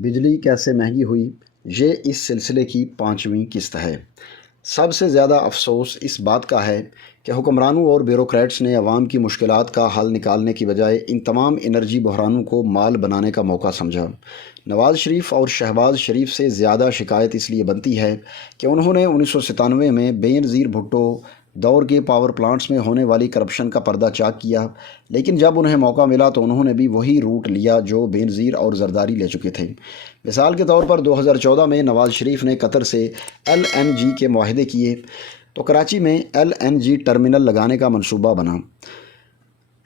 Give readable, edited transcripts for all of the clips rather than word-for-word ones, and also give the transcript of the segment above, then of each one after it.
بجلی کیسے مہنگی ہوئی، یہ اس سلسلے کی 5ویں قسط ہے۔ سب سے زیادہ افسوس اس بات کا ہے کہ حکمرانوں اور بیوروکریٹس نے عوام کی مشکلات کا حل نکالنے کی بجائے ان تمام انرجی بحرانوں کو مال بنانے کا موقع سمجھا۔ نواز شریف اور شہباز شریف سے زیادہ شکایت اس لیے بنتی ہے کہ انہوں نے 1997 میں بے نظیر بھٹو دور کے پاور پلانٹس میں ہونے والی کرپشن کا پردہ چاک کیا، لیکن جب انہیں موقع ملا تو انہوں نے بھی وہی روٹ لیا جو بے نظیر اور زرداری لے چکے تھے۔ مثال کے طور پر 2014 میں نواز شریف نے قطر سے LNG کے معاہدے کیے تو کراچی میں LNG ٹرمینل لگانے کا منصوبہ بنا۔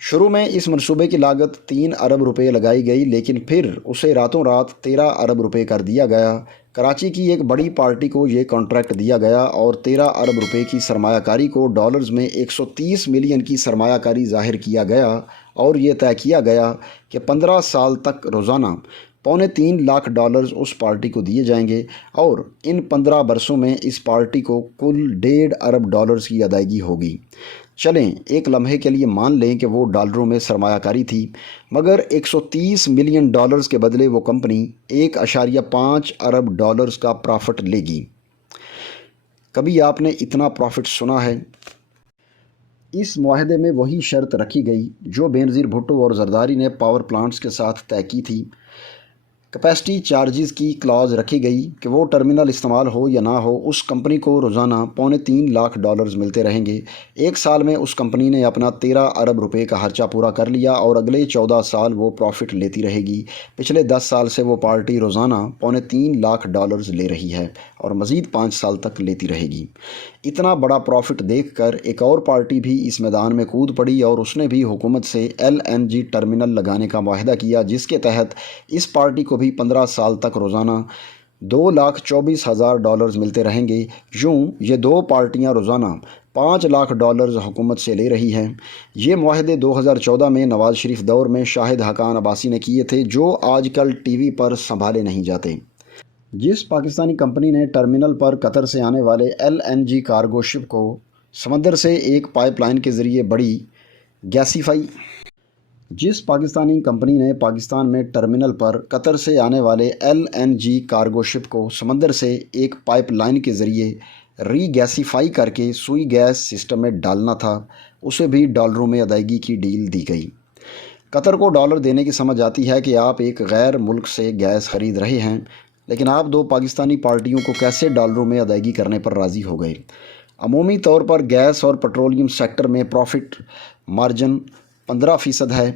شروع میں اس منصوبے کی لاگت 3 ارب روپے لگائی گئی، لیکن پھر اسے راتوں رات 13 ارب روپے کر دیا گیا۔ کراچی کی ایک بڑی پارٹی کو یہ کانٹریکٹ دیا گیا اور 13 ارب روپے کی سرمایہ کاری کو ڈالرز میں 130 ملین کی سرمایہ کاری ظاہر کیا گیا، اور یہ طے کیا گیا کہ 15 سال تک روزانہ $3.25 لاکھ اس پارٹی کو دیے جائیں گے، اور ان 15 برسوں میں اس پارٹی کو کل $1.5 ارب کی ادائیگی ہوگی۔ چلیں ایک لمحے کے لیے مان لیں کہ وہ ڈالروں میں سرمایہ کاری تھی، مگر $130 ملین کے بدلے وہ کمپنی $1.5 ارب کا پرافٹ لے گی۔ کبھی آپ نے اتنا پرافٹ سنا ہے؟ اس معاہدے میں وہی شرط رکھی گئی جو بے نظیر بھٹو اور زرداری نے پاور پلانٹس کے ساتھ طے کی تھی۔ کیپیسٹی چارجز کی کلاز رکھی گئی کہ وہ ٹرمینل استعمال ہو یا نہ ہو، اس کمپنی کو روزانہ $3.25 لاکھ ملتے رہیں گے۔ ایک سال میں اس کمپنی نے اپنا 13 ارب روپے کا خرچہ پورا کر لیا اور اگلے 14 سال وہ پروفٹ لیتی رہے گی۔ پچھلے 10 سال سے وہ پارٹی روزانہ $3.25 لاکھ لے رہی ہے اور مزید 5 سال تک لیتی رہے گی۔ اتنا بڑا پروفٹ دیکھ کر ایک اور پارٹی بھی اس میدان میں کود پڑی اور اس نے بھی حکومت سے LNG ٹرمینل لگانے کا معاہدہ کیا، جس کے تحت اس پارٹی کو بھی 15 سال تک روزانہ $2,24,000 ملتے رہیں گے۔ یوں یہ دو پارٹیاں روزانہ $5 لاکھ حکومت سے لے رہی ہیں۔ یہ معاہدے 2014 میں نواز شریف دور میں شاہد حقان عباسی نے کیے تھے، جو آج کل ٹی وی پر سنبھالے نہیں جاتے۔ جس پاکستانی کمپنی نے ٹرمینل پر قطر سے آنے والے LNG کارگو شپ کو سمندر سے ایک پائپ لائن کے ذریعے بڑی گیسیفائی جس پاکستانی کمپنی نے پاکستان میں ٹرمینل پر قطر سے آنے والے LNG کارگو شپ کو سمندر سے ایک پائپ لائن کے ذریعے ری گیسیفائی کر کے سوئی گیس سسٹم میں ڈالنا تھا، اسے بھی ڈالروں میں ادائیگی کی ڈیل دی گئی۔ قطر کو ڈالر دینے کی سمجھ آتی ہے کہ آپ ایک غیر ملک سے گیس خرید رہے ہیں، لیکن آپ دو پاکستانی پارٹیوں کو کیسے ڈالروں میں ادائیگی کرنے پر راضی ہو گئے؟ عمومی طور پر گیس اور پٹرولیم سیکٹر میں پروفٹ مارجن 15% ہے،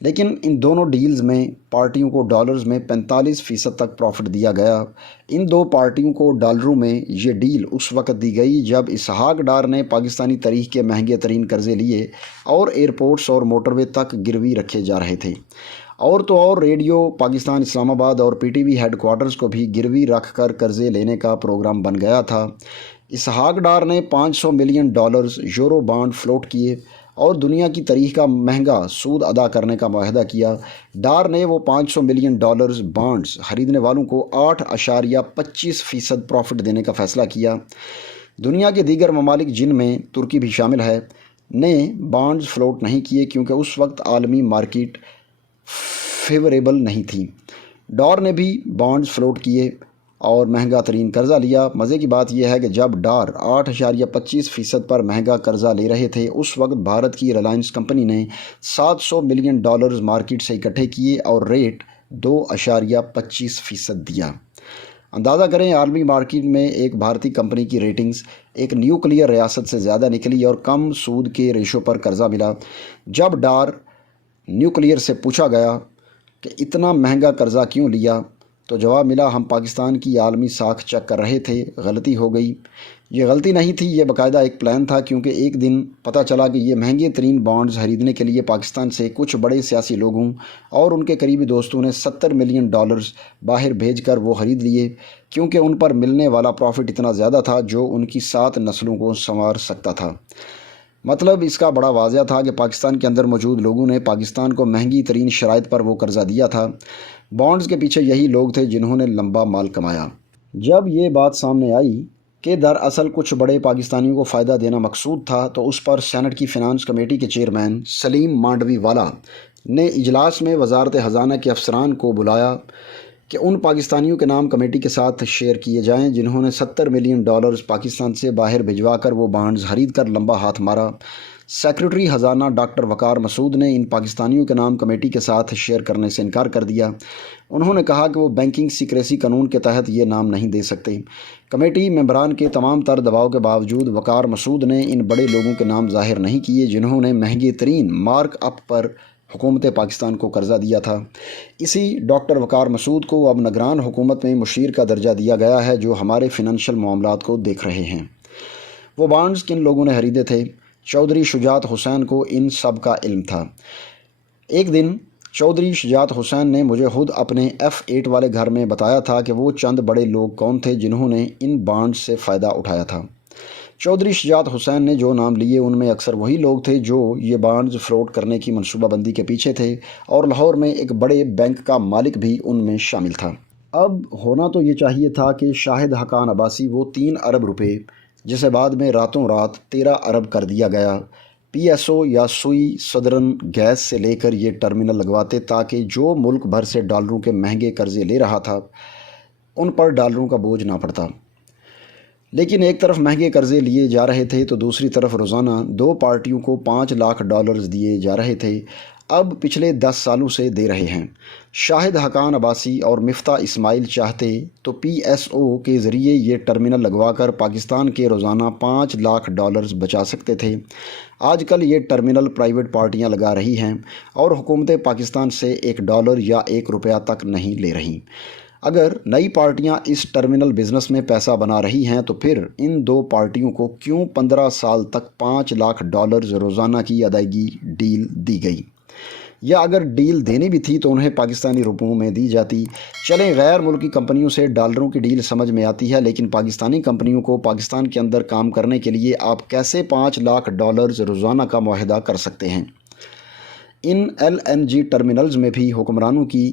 لیکن ان دونوں ڈیلز میں پارٹیوں کو ڈالرز میں 45% تک پروفٹ دیا گیا۔ ان دو پارٹیوں کو ڈالروں میں یہ ڈیل اس وقت دی گئی جب اسحاق ڈار نے پاکستانی تاریخ کے مہنگے ترین قرضے لیے اور ایئرپورٹس اور موٹر وے تک گروی رکھے جا رہے تھے، اور تو اور ریڈیو پاکستان اسلام آباد اور PTV ہیڈ کوارٹرز کو بھی گروی رکھ کر قرضے لینے کا پروگرام بن گیا تھا۔ اسحاق ڈار نے $500 ملین یورو بانڈ فلوٹ کیے اور دنیا کی تاریخ کا مہنگا سود ادا کرنے کا معاہدہ کیا۔ ڈار نے وہ $500 ملین بانڈز خریدنے والوں کو 8.25% پروفٹ دینے کا فیصلہ کیا۔ دنیا کے دیگر ممالک، جن میں ترکی بھی شامل ہے، نے بانڈز فلوٹ نہیں کیے کیونکہ اس وقت عالمی مارکیٹ فیوریبل نہیں تھی۔ ڈار نے بھی بانڈز فلوٹ کیے اور مہنگا ترین قرضہ لیا۔ مزے کی بات یہ ہے کہ جب ڈار 8.25% پر مہنگا قرضہ لے رہے تھے، اس وقت بھارت کی ریلائنس کمپنی نے $700 ملین مارکیٹ سے اکٹھے کیے اور ریٹ 2.25% دیا۔ اندازہ کریں عالمی مارکیٹ میں ایک بھارتی کمپنی کی ریٹنگز ایک نیوکلیئر ریاست سے زیادہ نکلی اور کم سود کے ریشو پر قرضہ ملا۔ جب ڈار نیوکلیئر سے پوچھا گیا کہ اتنا مہنگا قرضہ کیوں لیا، تو جواب ملا، ہم پاکستان کی عالمی ساکھ چیک کر رہے تھے، غلطی ہو گئی۔ یہ غلطی نہیں تھی، یہ باقاعدہ ایک پلان تھا، کیونکہ ایک دن پتہ چلا کہ یہ مہنگے ترین بانڈز خریدنے کے لیے پاکستان سے کچھ بڑے سیاسی لوگوں اور ان کے قریبی دوستوں نے $70 ملین باہر بھیج کر وہ خرید لیے، کیونکہ ان پر ملنے والا پروفٹ اتنا زیادہ تھا جو ان کی 7 نسلوں کو سنوار سکتا تھا۔ مطلب اس کا بڑا واضح تھا کہ پاکستان کے اندر موجود لوگوں نے پاکستان کو مہنگی ترین شرائط پر وہ قرضہ دیا تھا۔ بانڈز کے پیچھے یہی لوگ تھے جنہوں نے لمبا مال کمایا۔ جب یہ بات سامنے آئی کہ دراصل کچھ بڑے پاکستانیوں کو فائدہ دینا مقصود تھا، تو اس پر سینٹ کی فنانس کمیٹی کے چیئرمین سلیم مانڈوی والا نے اجلاس میں وزارت خزانہ کے افسران کو بلایا کہ ان پاکستانیوں کے نام کمیٹی کے ساتھ شیئر کیے جائیں جنہوں نے $70 ملین پاکستان سے باہر بھجوا کر وہ بانڈز خرید کر لمبا ہاتھ مارا۔ سیکرٹری خزانہ ڈاکٹر وقار مسعود نے ان پاکستانیوں کے نام کمیٹی کے ساتھ شیئر کرنے سے انکار کر دیا۔ انہوں نے کہا کہ وہ بینکنگ سیکریسی قانون کے تحت یہ نام نہیں دے سکتے۔ کمیٹی ممبران کے تمام تر دباؤ کے باوجود وقار مسعود نے ان بڑے لوگوں کے نام ظاہر نہیں کیے جنہوں نے مہنگے ترین مارک اپ پر حکومت پاکستان کو قرضہ دیا تھا۔ اسی ڈاکٹر وقار مسعود کو اب نگران حکومت میں مشیر کا درجہ دیا گیا ہے جو ہمارے فنانشل معاملات کو دیکھ رہے ہیں۔ وہ بانڈز کن لوگوں نے خریدے تھے؟ چودھری شجاعت حسین کو ان سب کا علم تھا۔ ایک دن چودھری شجاعت حسین نے مجھے خود اپنے F8 والے گھر میں بتایا تھا کہ وہ چند بڑے لوگ کون تھے جنہوں نے ان بانڈز سے فائدہ اٹھایا تھا۔ چودھری شجاعت حسین نے جو نام لیے ان میں اکثر وہی لوگ تھے جو یہ بانڈز فروٹ کرنے کی منصوبہ بندی کے پیچھے تھے، اور لاہور میں ایک بڑے بینک کا مالک بھی ان میں شامل تھا۔ اب ہونا تو یہ چاہیے تھا کہ شاہد حقان عباسی وہ 3 ارب روپے جسے بعد میں راتوں رات 13 ارب کر دیا گیا، PSO یا سوئی سدرن گیس سے لے کر یہ ٹرمینل لگواتے تاکہ جو ملک بھر سے ڈالروں کے مہنگے قرضے لے رہا تھا ان پر ڈالروں کا بوجھ نہ پڑتا۔ لیکن ایک طرف مہنگے قرضے لیے جا رہے تھے تو دوسری طرف روزانہ 2 پارٹیوں کو $5 لاکھ دیے جا رہے تھے۔ اب پچھلے 10 سالوں سے دے رہے ہیں۔ شاہد حقان عباسی اور مفتاح اسماعیل چاہتے تو PSO کے ذریعے یہ ٹرمینل لگوا کر پاکستان کے روزانہ $5 لاکھ بچا سکتے تھے۔ آج کل یہ ٹرمینل پرائیویٹ پارٹیاں لگا رہی ہیں اور حکومت پاکستان سے $1 یا $1 تک نہیں لے رہی۔ اگر نئی پارٹیاں اس ٹرمینل بزنس میں پیسہ بنا رہی ہیں تو پھر ان 2 پارٹیوں کو کیوں 15 سال تک $5 لاکھ روزانہ کی ادائیگی ڈیل دی گئی؟ یا اگر ڈیل دینی بھی تھی تو انہیں پاکستانی روپوں میں دی جاتی۔ چلیں غیر ملکی کمپنیوں سے ڈالروں کی ڈیل سمجھ میں آتی ہے، لیکن پاکستانی کمپنیوں کو پاکستان کے اندر کام کرنے کے لیے آپ کیسے $5 لاکھ روزانہ کا معاہدہ کر سکتے ہیں؟ ان LNG ٹرمینلز میں بھی حکمرانوں کی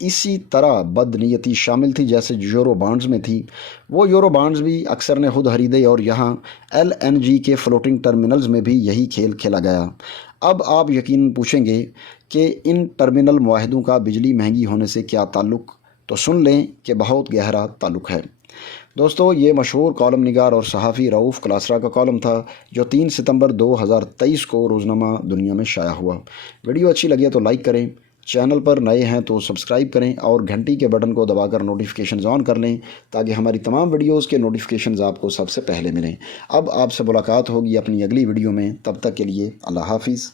اسی طرح بدنیتی شامل تھی جیسے یورو بانڈز میں تھی۔ وہ یورو بانڈز بھی اکثر نے خود خریدے اور یہاں LNG کے فلوٹنگ ٹرمینلز میں بھی یہی کھیل کھیلا گیا۔ اب آپ یقیناً پوچھیں گے کہ ان ٹرمینل معاہدوں کا بجلی مہنگی ہونے سے کیا تعلق؟ تو سن لیں کہ بہت گہرا تعلق ہے۔ دوستو، یہ مشہور کالم نگار اور صحافی رؤوف کلاسرا کا کالم تھا جو 3 ستمبر 2023 کو روزنامہ دنیا میں شائع ہوا۔ ویڈیو اچھی لگی تو لائک کریں، چینل پر نئے ہیں تو سبسکرائب کریں اور گھنٹی کے بٹن کو دبا کر نوٹیفیکیشنز آن کر لیں تاکہ ہماری تمام ویڈیوز کے نوٹیفیکیشنز آپ کو سب سے پہلے ملیں۔ اب آپ سے ملاقات ہوگی اپنی اگلی ویڈیو میں، تب تک کے لیے اللہ حافظ۔